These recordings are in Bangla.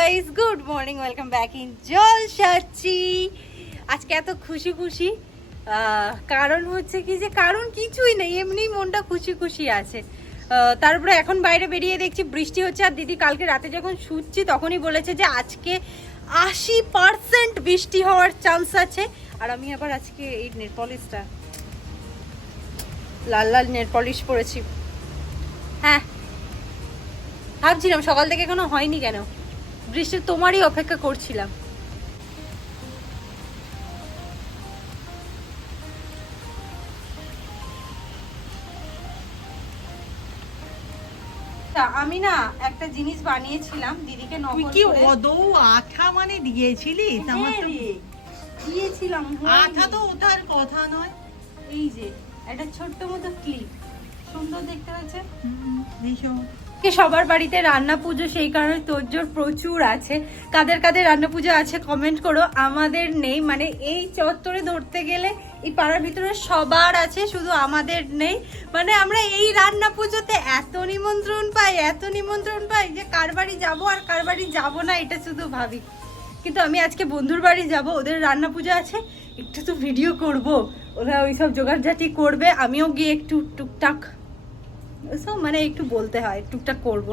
Guys good morning welcome back in জল সার্চি আজকে এত খুশি খুশি কারণ হচ্ছে কি যে, কারণ কিছুই নেই, এমনি মনটা খুশি খুশি আছে। তারপরে এখন বাইরে বেরিয়ে দেখছি, বৃষ্টি হচ্ছে আর দিদি কালকে রাতে যখন শুচ্ছি তখনই বলেছে যে, আজকে আশি পার্সেন্ট বৃষ্টি হওয়ার চান্স আছে। আর আমি আবার আজকে এই নেল পলিশটা লাল লাল নেল পলিশ পরেছি। হ্যাঁ ভাবছিলাম সকাল থেকে কোনো হয়নি কেন। বৃষ্টি তোমারই অপেক্ষা করছিলাম। তা আমি না একটা জিনিস বানিয়েছিলাম দিদিকে নকল কি অদৌ আঠা মানে দিয়েছিলিস আমার হ্যাঁ তো রে, দিয়েছিলাম আঠা তো ওঠার কথা নয়। এই যে একটা ছোট্ট মতো ক্লিপ। সুন্দর দেখতে হয়েছে আজকে সবার বাড়িতে রান্না পুজো, সেই কারণে তোরজোর প্রচুর আছে। কাদের কাদের রান্না পুজো আছে কমেন্ট করো। আমাদের নেই মানে এই চত্বরে ধরতে গেলে এই পাড়ার ভিতরে সবার আছে, শুধু আমাদের নেই। মানে আমরা এই রান্না পুজোতে এত নিমন্ত্রণ পাই, এত নিমন্ত্রণ পাই যে কার বাড়ি যাব আর কার বাড়ি যাব না, এটা শুধু ভাবি। কিন্তু আমি আজকে বন্ধুর বাড়ি যাব, ওদের রান্না পুজো আছে, একটু তো ভিডিও করব। ওরা ওই সব জোগাড়জাটি করবে, আমিও গিয়ে একটু টুকটাক সব মানে একটু বলতে হয় টুকটাক করব।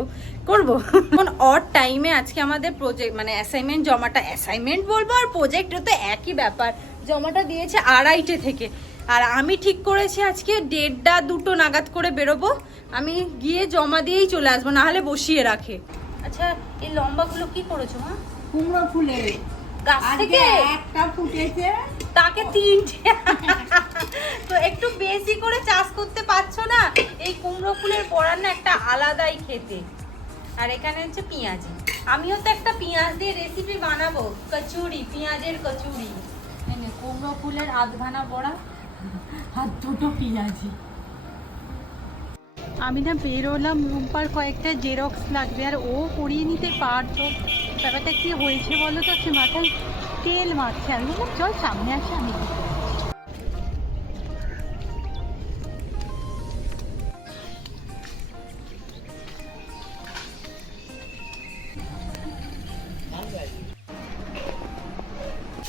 করব? এখন অড টাইমে আজকে আমাদের প্রজেক্ট মানে অ্যাসাইনমেন্ট জমাটা অ্যাসাইনমেন্ট বলব আর প্রজেক্ট তো একই ব্যাপার। জমাটা দিয়েছে আড়াইটে থেকে। আর আমি ঠিক করেছি আজকে দেড়টা দুটো নাগাদ করে বেরোবো। আমি গিয়ে জমা দিয়েই চলে আসব না হলে বসিয়ে রাখে। আচ্ছা এই লম্বাগুলো কি করেছ মা? কুমড়ো ফুলে। গাছ থেকে? একটা ফুটেছে। তাকে তিনটে। তো একটু বেশি করে চাষ করতে পারছ না? এই কুমড়ো ফুলের পরার না একটা আলাদাই খেতে। আর এখানে হচ্ছে পেঁয়াজি। আমিও তো একটা পেঁয়াজ দিয়ে রেসিপি বানাবো। কচুরি, পেঁয়াজের কচুরি। কুমড়ো ফুলের আধভানা বড়া আর দুটো পেঁয়াজি। আমি না বেরোলাম, রুম্পার কয়েকটা জেরক্স লাগবে, আর ও করিয়ে নিতে পারতো। ব্যাপারটা কি হয়েছে বলো তো সে মাথায় তেল মারছে আমি। বললাম, চল সামনে আসে, আমি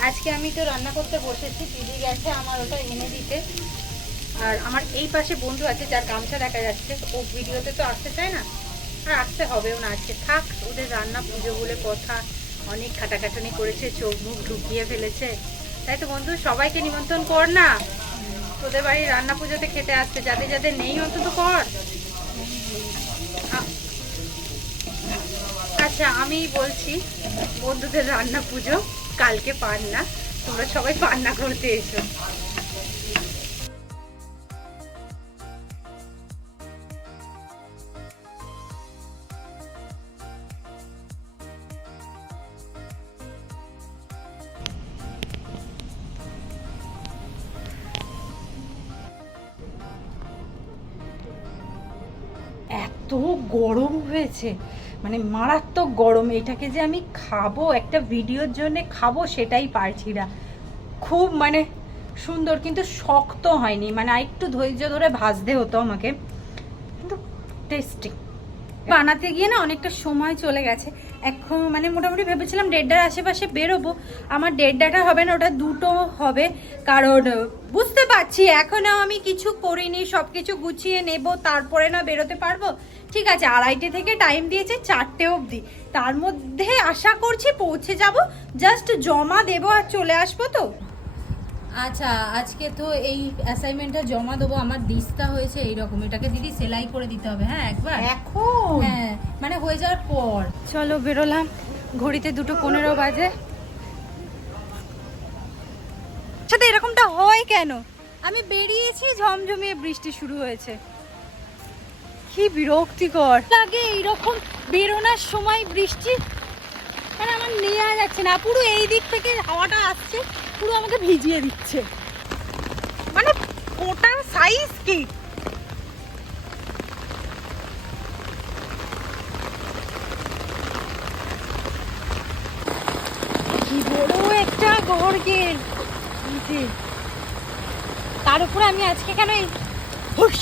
আজকে আমি তো রান্না করতে বসেছি, দিদি গেছে আমার ওটা এনে দিতে। আর আমার এই পাশে বন্ধু আছে, যার গামছা দেখা যাচ্ছে। ও ভিডিওতে তো আসতে চায় না। আর আসতে হবেও না আজকে। থাক, ওদের রান্না, পুজো বলে কথা। অনেক খাটাখাটনি করেছে, চোখ মুখ ঢুকিয়ে ফেলেছে। তাই তো বন্ধু, সবাইকে নিমন্ত্রণ কর না। তোদের বাড়ি রান্না পুজোতে খেতে আসতে, যাদের যাদের নেই অন্তত কর। আচ্ছা আমি বলছি, বন্ধুদের রান্না পুজো কালকে পান না তোমরা সবাই পান্না করতে এসো। হয়েছে? মানে মারাত্মক গরম, এটাকে যে আমি খাব, একটা ভিডিওর জন্য খাব সেটাই পারছি না। খুব মানে সুন্দর, কিন্তু শক্ত হয়নি। মানে আরেকটু ধৈর্য ধরে ভাজতে হতো আমাকে। কিন্তু টেস্টি বানাতে গিয়ে না অনেকটা সময় চলে গেছে। এখন মানে মোটামুটি ভেবেছিলাম দেড়টার আশেপাশে বেরোবো। আমার দেড়টাটা হবে না, ওটা দুটো হবে। কারণ বুঝতে পারছি এখনও আমি কিছু করিনি সব কিছু গুছিয়ে নেব, তারপরে না বেরোতে পারব। ঠিক আছে আড়াইটে থেকে টাইম দিয়েছে চারটে অবধি। তার মধ্যে আশা করছি পৌঁছে যাব জাস্ট জমা দেবো আর চলে আসব তো। আচ্ছা আজকে তো এই অ্যাসাইনমেন্টটা জমা দেবো আমার দিস্তা হয়েছে এইরকম। এটাকে দিদি সেলাই করে দিতে হবে হ্যাঁ একবার? এখন? হ্যাঁ মানে হয়ে যাওয়ার পর। চলো বেরোলাম ঘড়িতে দুটো পনেরো বাজে। সাথে এরকমটা হয় কেন? আমি বেরিয়েছি ঝমঝমিয়ে বৃষ্টি শুরু হয়েছে। কি বিরক্তিকর। লাগে এইরকম বেরোনোর সময় বৃষ্টি? মানে আমার নেওয়া যাচ্ছে না, পুরো এই দিক থেকে হাওয়াটা আসছে, পুরো আমাকে ভিজিয়ে দিচ্ছে। মানে ওটার সাইজ কি? বড় একটা তার উপরে আমি আজকে কেন হুস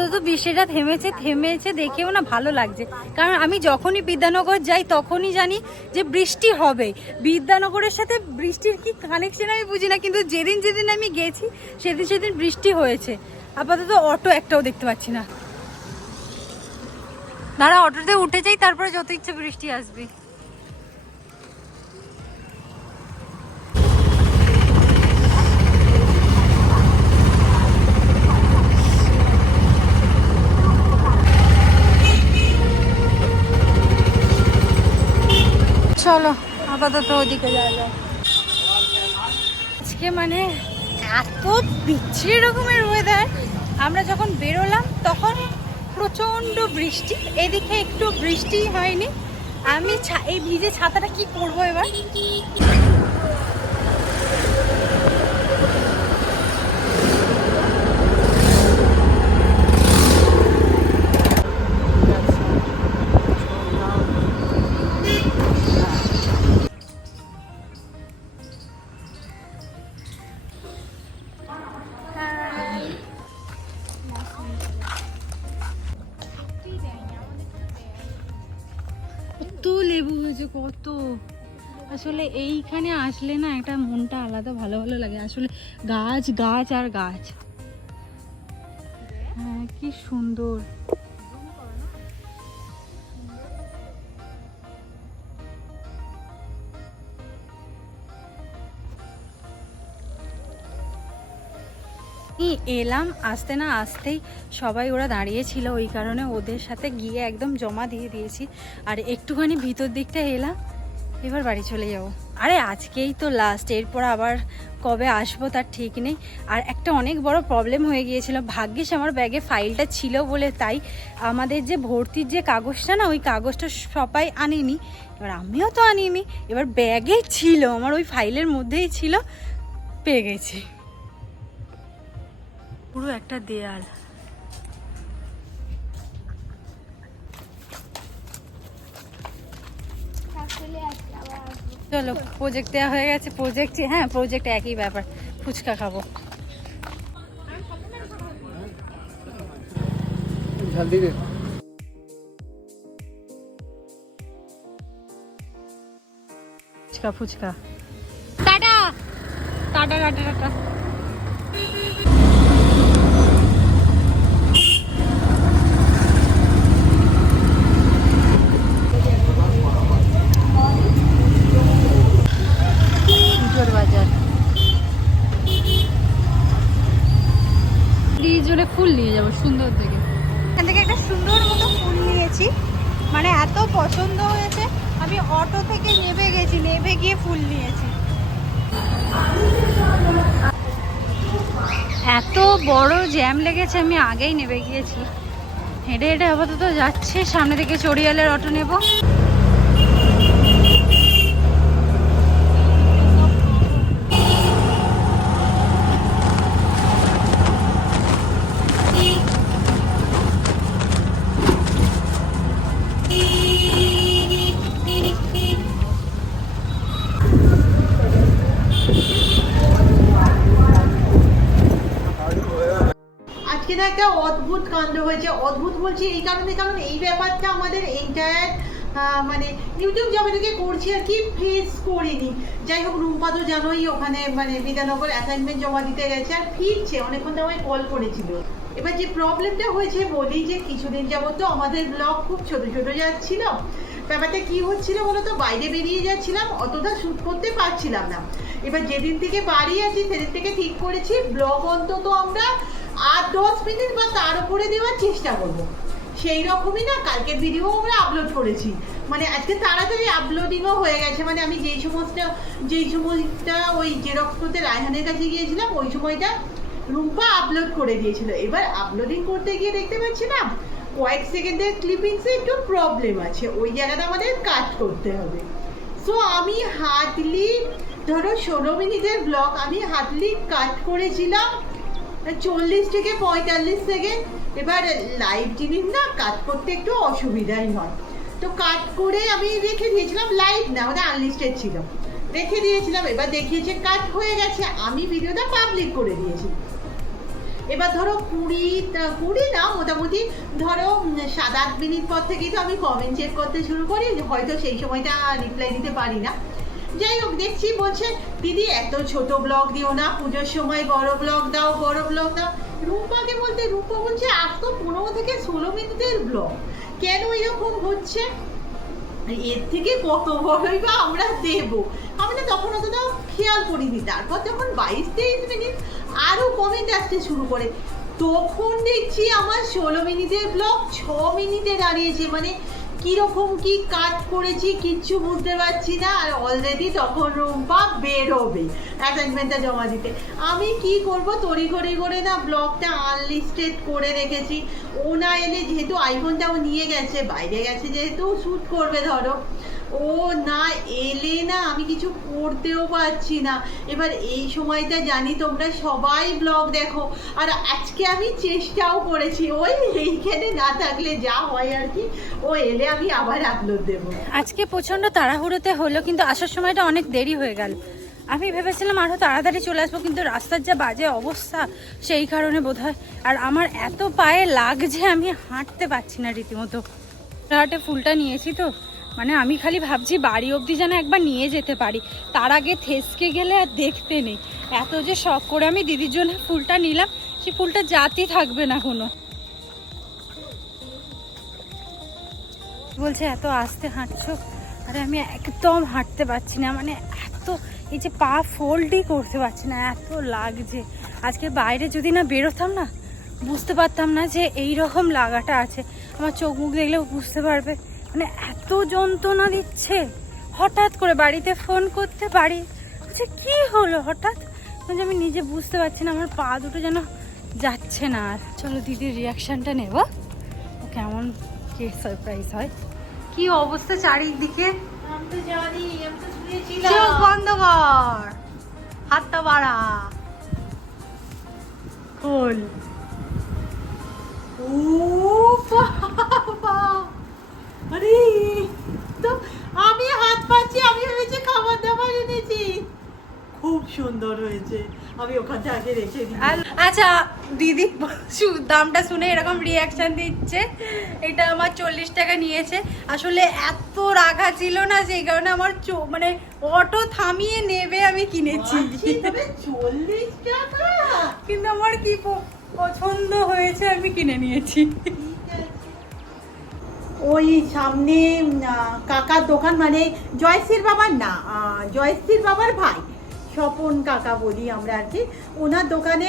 আপাতত বৃষ্টিটা থেমেছে থেমেছে দেখেও না ভালো লাগছে। কারণ আমি যখনই বিদ্যানগর যাই, তখনই জানি যে বৃষ্টি হবে। বিদ্যানগরের সাথে বৃষ্টির কি কানেকশন আমি বুঝি না, কিন্তু যেদিন যেদিন আমি গেছি, সেদিন সেদিন বৃষ্টি হয়েছে। আপাতত অটো একটাও দেখতে পাচ্ছি না। দাঁড়া অটোতে উঠে যাই, তারপরে যত ইচ্ছে বৃষ্টি আসবে। চলো, আপাতত ওদিকে আজকে মানে এত বিচ্ছিরি রকমের ওয়েদার আমরা যখন বেরোলাম তখন প্রচণ্ড বৃষ্টি, এদিকে একটু বৃষ্টি হয়নি। আমি এই ভিজে ছাতাটা কি করব এবার? আসলে এইখানে আসলে না একটা মনটা আলাদা ভালো ভালো লাগে। আসলে গাছ গাছ আর গাছ। হ্যাঁ কি সুন্দর। এলাম আসতে না আসতেই সবাই ওরা দাঁড়িয়েছিল, ওই কারণে ওদের সাথে গিয়ে একদম জমা দিয়ে দিয়েছি। আর একটুখানি ভিতর দিকটা এলাম। এবার বাড়ি চলে যাব। আরে আজকেই তো লাস্ট এরপর আবার কবে আসব তার ঠিক নেই। আর একটা অনেক বড় প্রবলেম হয়ে গিয়েছিল। ভাগ্যিস আমার ব্যাগে ফাইলটা ছিল বলে তাই আমাদের যে ভর্তির যে কাগজটা না, ওই কাগজটা সবাই আনিনি। এবার আমিও তো আনিনি। এবার ব্যাগে ছিল, আমার ওই ফাইলের মধ্যেই ছিল, পেয়ে গেছি। পুরো একটা দেয়াল। চলো প্রজেক্ট দেওয়া হয়ে গেছে প্রজেক্ট হ্যাঁ প্রজেক্ট একই ব্যাপার ফুচকা খাবো phuchka phuchka tata tata tata tata এত বড় জ্যাম লেগেছে, আমি আগেই নেবে গিয়েছি। হেঁটে হেঁটে আপাতত যাচ্ছে, সামনে থেকে চড়িয়ালের অটো নেব। আজকে না একটা অদ্ভুত কাণ্ড হয়েছে। অদ্ভুত বলছি এই কারণে, কারণ এই ব্যাপারটা আমাদের এন্টায়ার মানে ইউটিউব জবে থেকে করছি আর কি ফেস করিনি। যাই হোক, রুম্পা তো জানোই ওখানে মানে বিধানগর অ্যাসাইনমেন্ট জমা দিতে গেছে আর ফিরছে, অনেকক্ষণ তো আমায় কল করেছিল। এবার যে প্রবলেমটা হয়েছে বলি যে কিছুদিন যাবত তো আমাদের ব্লগ খুব ছোট ছোট যাচ্ছিল। ব্যাপারটা কি হচ্ছিল বলো তো? বাইরে বেরিয়ে যাচ্ছিলাম, অতটা শ্যুট করতে পারছিলাম না। এবার যেদিন থেকে বাড়ি আছি, সেদিন থেকে ঠিক করেছি ব্লগ অন্তত আমরা আট দশ মিনিট বা তার উপরে দেওয়ার চেষ্টা করব। সেই রকমই না, কালকের ভিডিও আমরা আপলোড করেছি। মানে আজকে তাড়াতাড়ি আপলোডিংও হয়ে গেছে। মানে আমি যেই সমস্ত যেই সময়টা ওই জেরক্স করতে রায়হানের কাছে গিয়েছিলাম, ওই সময়টা রুম্পা আপলোড করে দিয়েছিল। এবার আপলোডিং করতে গিয়ে দেখতে পাচ্ছি না, কয়েক সেকেন্ডের ক্লিপিংসে একটু প্রবলেম আছে। ওই জায়গাটা আমাদের কাজ করতে হবে। সো আমি হাতলি ধরো ষোলো মিনিটের ব্লগ আমি হাতলি কাট করেছিলাম। চল্লিশ থেকে পঁয়তাল্লিশ সেকেন্ড এবার লাইভ জিনিস না কাট করতে একটু অসুবিধাই হয়। তো কাট করে আমি রেখে দিয়েছিলাম লাইভ না ওটা আনলিস্টেড ছিল। রেখে দিয়েছিলাম, এবার দেখিয়েছে কাট হয়ে গেছে, আমি ভিডিওটা পাবলিক করে দিয়েছি। এবার ধরো কুড়ি কুড়ি না, মোটামুটি ধরো সাত আট মিনিট পর থেকেই তো আমি কমেন্ট চেক করতে শুরু করি, হয়তো সেই সময়টা রিপ্লাই দিতে পারি না। যাই হোক, দেখছি বলছে, দিদি, এত ছোট ব্লগ দিও না, পুজোর সময় বড় ব্লগ দাও, বড় ব্লগ দাও। রূপাকে বলতে, রূপা বলছে আর তো পনেরো থেকে ষোলো মিনিটের ব্লগ কেন এরকম হচ্ছে? এর থেকে কত বড়ই বা আমরা দেব? আমরা তখন অতটা খেয়াল করিনি। তারপর যখন বাইশ তেইশ মিনিট আরও কমেন্ট আসতে শুরু করে, তখন দেখছি আমার ষোলো মিনিটের ব্লগ ছ মিনিটে দাঁড়িয়েছে। মানে কীরকম কি কাজ করেছি কিচ্ছু বুঝতে পারছি না, আর অলরেডি তখন রুম্পা বেরোবে অ্যাসাইনমেন্টটা জমা দিতে। আমি কি করব তড়ি ঘড়ি করে না ব্লগটা আনলিস্টেড করে রেখেছি। ও না এলে যেহেতু আইফোনটাও নিয়ে গেছে, বাইরে গেছে যেহেতু শ্যুট করবে ধরো। ও না, এলে না আমি কিছু করতেও পারছি না। এবার এই সময়টা জানি তোমরা সবাই ব্লগ দেখো। আর আজকে আমি চেষ্টাও করেছি, ওই এইখানে না থাকলে যা হয় আর কি, ও এলে আমি আবার আপলোড দেবো। আজকে প্রচণ্ড তাড়াহুড়োতে হলো, কিন্তু আসার সময়টা অনেক দেরি হয়ে গেল। আমি ভেবেছিলাম আরও তাড়াতাড়ি চলে আসব, কিন্তু রাস্তার যা বাজে অবস্থা, সেই কারণে বোধ আর আমার এত পায়ে লাগছে, আমি হাঁটতে পারছি না রীতিমতো। ফুলটা নিয়েছি তো মানে আমি খালি ভাবছি বাড়ি অবধি যেন একবার নিয়ে যেতে পারি। তার আগে থেসকে গেলে আর দেখতে নেই। এত যে শখ করে আমি দিদির জন্য ফুলটা নিলাম, সে ফুলটা জাতি থাকবে না কোনো। বলছে, এত আস্তে হাঁটছো? আরে, আমি একদম হাঁটতে পারছি না। মানে এত, এই যে পা ফোল্ডই করতে পারছি না, এত লাগছে। আজকে বাইরে যদি না বেরোতাম না, বুঝতে পারতাম না যে এই রকম লাগাটা আছে। আমার চোখ মুখ দেখলেও বুঝতে পারবে। মানে এত যন্ত্রণা দিচ্ছে। হঠাৎ করে বাড়িতে ফোন করতে পারি। আচ্ছা কি হলো হঠাৎ? মানে আমি নিজে বুঝতে পারছি না আমার পা দুটো যেন যাচ্ছে না। আর চলো দিদির রিয়াকশনটা নেব। ও কেমন কি সারপ্রাইজ হয়। কি অবস্থা চারিদিকে? চোখ বন্ধ কর। হাতটা বাড়া। খোল দিই আচ্ছা দিদি দামটা শুনে এরকম রিয়াকশন দিচ্ছে। এটা আমার চল্লিশ টাকা নিয়েছে। আসলে এত রাখা ছিল না সেই কারণে আমার মানে অটো থামিয়ে নেবে আমি কিনেছি। কিন্তু আমার কি পছন্দ হয়েছে আমি কিনে নিয়েছি। ওই সামনে কাকার দোকান মানে জয়শ্রীর বাবার না জয়শ্রীর বাবার ভাই। স্বপন কাকা বলি আমরা আর কি, ওনার দোকানে,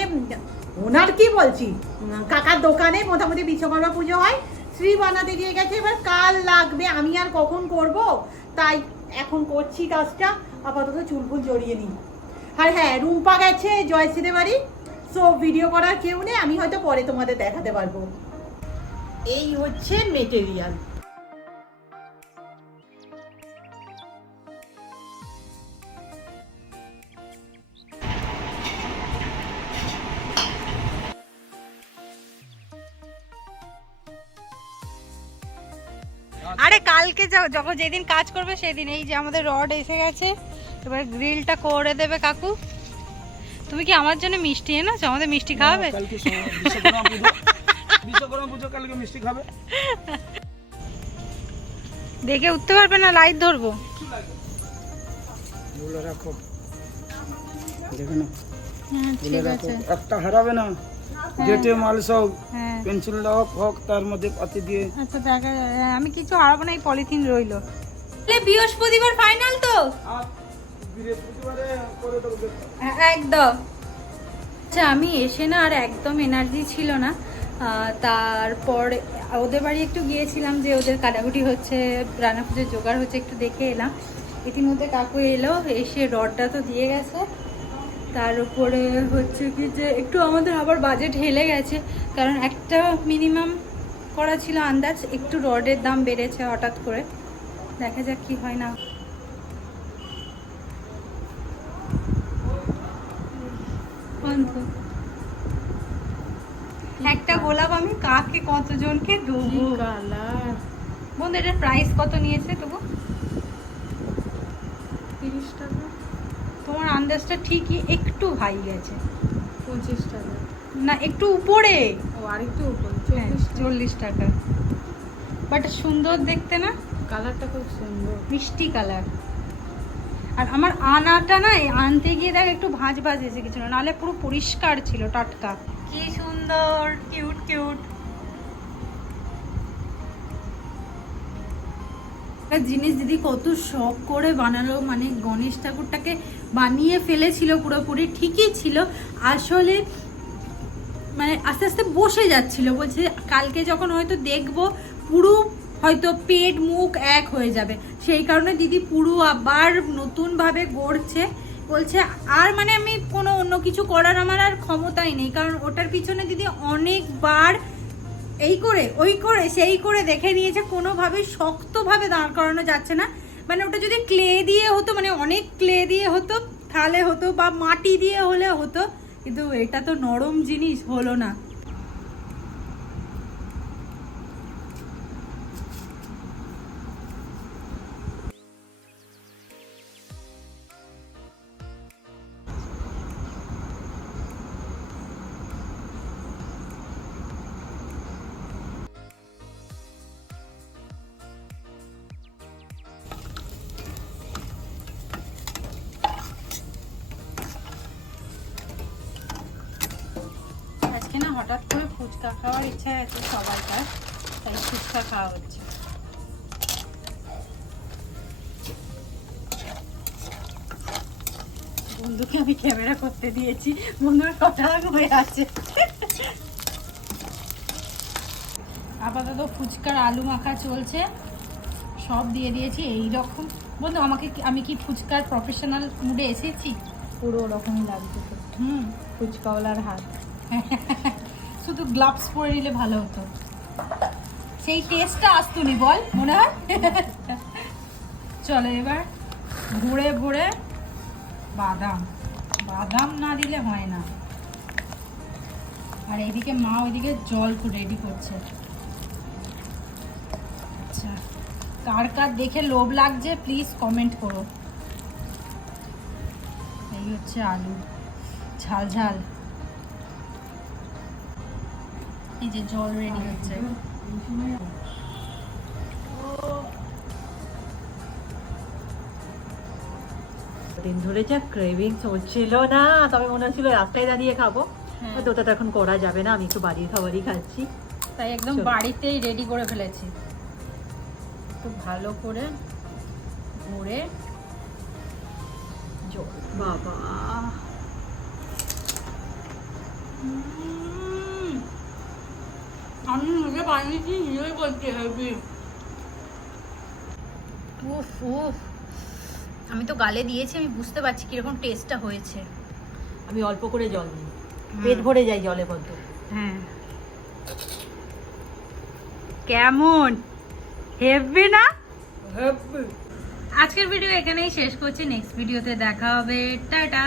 ওনার কি বলছি কাকার দোকানে মোটামুটি বিশ্বকর্মা পুজো হয় শ্রী বানাতে দিয়ে গেছে, এবার কাল লাগবে, আমি আর কখন করব? তাই এখন করছি কাজটা, আপাতত চুল ফুল জড়িয়ে নিই। আর হ্যাঁ রুম্পা গেছে জয়শ্রীদের বাড়ি সো ভিডিও করার কেউ নেই, আমি হয়তো পরে তোমাদের দেখাতে পারব। এই হচ্ছে মেটেরিয়াল আরে কালকে যখন যেদিন কাজ করবে সেদিন এই যে আমাদের রড এসে গেছে এবার গ্রিলটা করে দেবে কাকু। তুমি কি আমার জন্য মিষ্টি এনেছো? আমাদের মিষ্টি খাওয়াবে? দেখে উঠতে পারবে না লাইট ধরবো। রাখো। দেখে না হ্যাঁ ঠিক আছে। একটা হারাবে না। গেটে মাল সব পেন্সিল দেওয়া ফক তার মধ্যে পাতি দিয়ে। আচ্ছা দেখা আমি কিছু হারাবো না এই পলিথিন রইল। বৃহস্পতিবার ফাইনাল তো। হ্যাঁ, একদম। আচ্ছা আমি এসে না আর একদম এনার্জি ছিল না। তারপর ওদের বাড়ি একটু গিয়েছিলাম যে ওদের কাটাকুটি হচ্ছে রান্না পুজোর জোগাড় হচ্ছে একটু দেখে এলাম। ইতিমধ্যে কাকু এলো এসে রডটা তো দিয়ে গেছে। তার উপরে হচ্ছে কি যে একটু আমাদের আবার বাজেট হেলে গেছে কারণ একটা মিনিমাম করা ছিল আন্দাজ একটু রডের দাম বেড়েছে হঠাৎ করে। দেখা যাক কি হয় না। একটা গোলাপ আমি কাকে কতজনকে দেবো? বন্ধু এটার প্রাইস কত নিয়েছে তবু? তিরিশ টাকা। তোমার আন্দাজটা ঠিকই একটু হাই গেছে। পঁচিশ টাকা। না একটু উপরে। ও আরেকটু উপরে চল্লিশ টাকা। বাট সুন্দর দেখতে না? কালারটা খুব সুন্দর। মিষ্টি কালার আর আমার আনাটা না আনতে গিয়ে দেখ একটু ভাঁজ ভাঁজ এসে গেছিল। নাহলে পুরো পরিষ্কার ছিল টাটকা। কি সুন্দর কিউট কিউট একটা জিনিস দিদি কত শখ করে বানালো মানে গণেশ ঠাকুরটাকে বানিয়ে ফেলেছিল পুরোপুরি, ঠিকই ছিল। আসলে মানে আস্তে আস্তে বসে যাচ্ছিল। বলছে, কালকে যখন হয়তো দেখব, পুরো হয়তো পেট মুখ এক হয়ে যাবে। সেই কারণে দিদি পুরো আবার নতুনভাবে গড়ছে। বলছে, আর মানে আমি কোনো অন্য কিছু করার আমার আর ক্ষমতাই নেই। কারণ ওটার পিছনে দিদি অনেকবার এই করে, ওই করে, সেই করে দেখে নিয়েছে। কোনোভাবেই শক্তভাবে দাঁড় করানো যাচ্ছে না। মানে ওটা যদি ক্লে দিয়ে হতো মানে অনেক ক্লে দিয়ে হতো, তাহলে হতো, বা মাটি দিয়ে হলে হতো, কিন্তু এটা তো নরম জিনিস, হলো না। হঠাৎ করে ফুচকা খাওয়ার ইচ্ছা আছে সবাইকার তাই ফুচকা খাওয়া হচ্ছে। বন্ধুকে আমি ক্যামেরা করতে দিয়েছি বন্ধুর কথা হয়ে আছে। আপাতত ফুচকার আলু মাখা চলছে সব দিয়ে দিয়েছি এই রকম। বন্ধু আমাকে আমি কি ফুচকার প্রফেশনাল মুডে এসেছি? পুরো ওরকমই লাগছে। হুম। ফুচকাওয়ালার হাত। শুধু গ্লাভস পরে নিলে ভালো হতো। সেই টেস্টটা আসতো নি বল, মনে হয়? চলো এবার ভরে ভরে বাদাম। বাদাম না দিলে হয় না। আর এদিকে মা ওইদিকে জল রেডি করছে। আচ্ছা কার কার দেখে লোভ লাগছে প্লিজ কমেন্ট করো। এই হচ্ছে আলু, ঝাল ঝাল। এই যে জল রেডি হচ্ছে। দিন ধরে যা ক্রেভিংস হচ্ছিল না তবে মনে হচ্ছিল রাস্তায় দাঁড়িয়ে খাব। হ্যাঁ। হয়তো ওটা তো এখন করা যাবে না আমি একটু বাড়ির খাবারই খাচ্ছি। তাই একদম বাড়িতেই রেডি করে ফেলেছি। খুব ভালো করে জল। বাবা। আমি নিজে বানিয়েছি নিজেই বলছি হেভি উফ উফ। আমি তো গালে দিয়েছি আমি বুঝতে পারছি কীরকম টেস্টটা হয়েছে। আমি অল্প করে জল দিই। পেট ভরে যাই জলে বদ্ধ হ্যাঁ। কেমন? হেভি না? আজকের ভিডিও এখানেই শেষ করছি। নেক্সট ভিডিওতে দেখা হবে। টাটা।